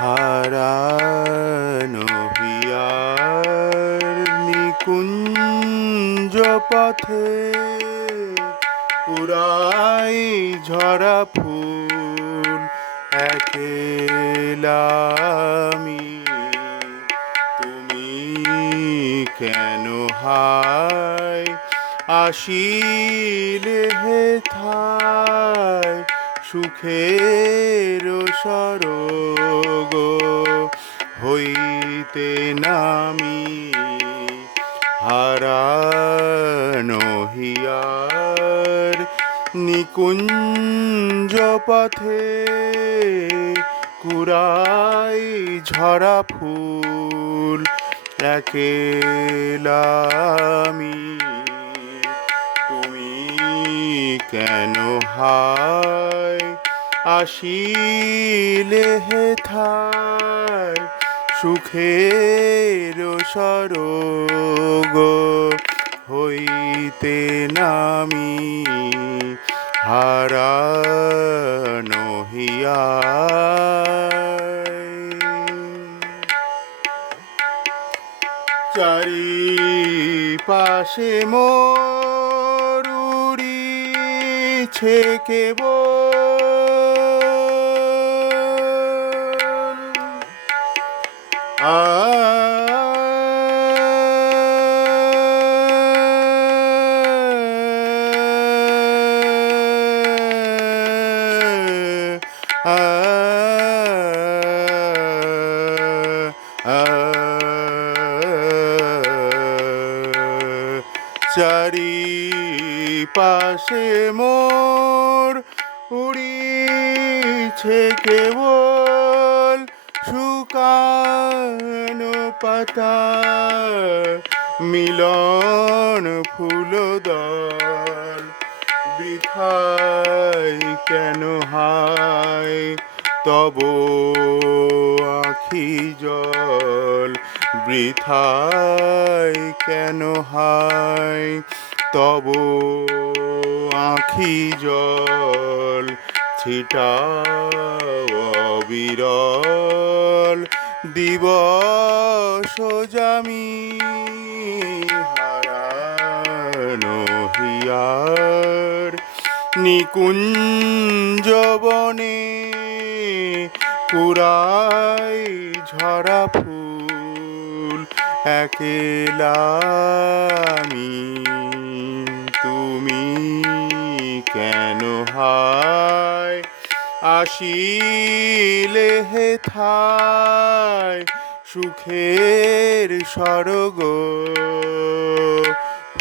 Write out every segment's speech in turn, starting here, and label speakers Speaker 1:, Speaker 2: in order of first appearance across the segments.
Speaker 1: হারানো হিয়ার নিকুঞ্জ পথে পুরাই ঝরা ফুল একেলামি। তুমি কেন হায় আসিলে হে থায় সুখের সরগ হইতে নামি হারানো হিয়ার নিকুঞ্জ পথে কুড়াই ঝরা ফুল একেলামি। কেন হায়? আসিলে হে থায় সুখের সরগ হইতে নামি হারানো হিয়ায় চারি পাশে মরুড়িছে কেবল আ চারি পাশে মোর উড়িছে কেবল শুকানো পাতা মিলন ফুল দল বৃথাই কেন হায়? তব আখি জল, বৃথাই কেন হায়? তব আখি জল ছিটাও বিরল। দিবস জামি হারানো হিয়ার। নিকুঞ্জ বনে কুড়াই ঝরা ফুল একেলামি আসিলে হে থায় সুখের স্বর্গ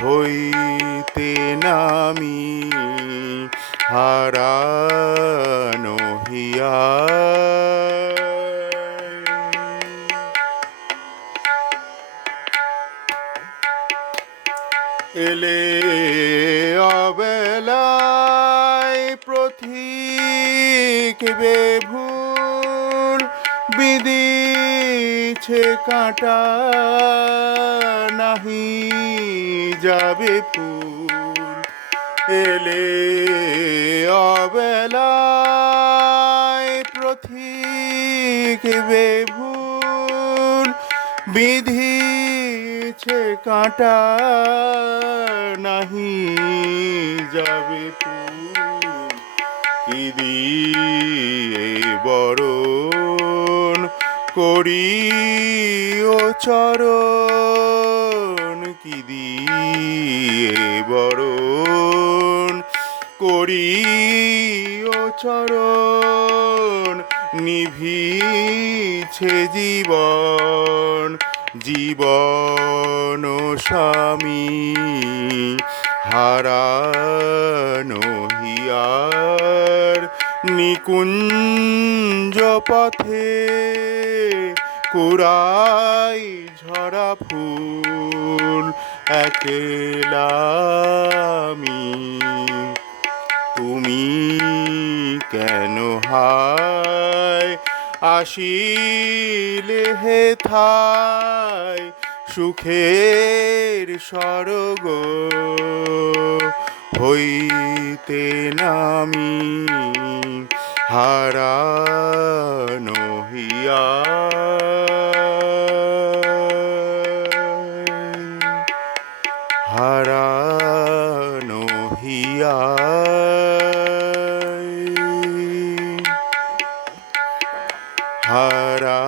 Speaker 1: হইতে নামি হারানো হিয়ায় এলে অবেলায় প্রথিক বেভুল বিদিছে কাঁটা নাহি যাবে ফুল। এলে অবেলায় প্রথিক বেভুল বিধিছে কাঁটা নাহি যাবে ফুল। দিয়ে বরণ করি ও চরণ। কি দিয়ে বরণ করি ও চরণ। নিভিছে জীবন জীবন স্বামী। হারানো হিয়ার নিকুঞ্জ পথে কুড়াই ঝরা ফুল একেলামি তুমি কেন হায় আসিলে হে থায় সুখের স্বর্গ হইতে নামি হারা হিয়া। হারা হিয়া। হারা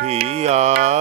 Speaker 1: হিয়া।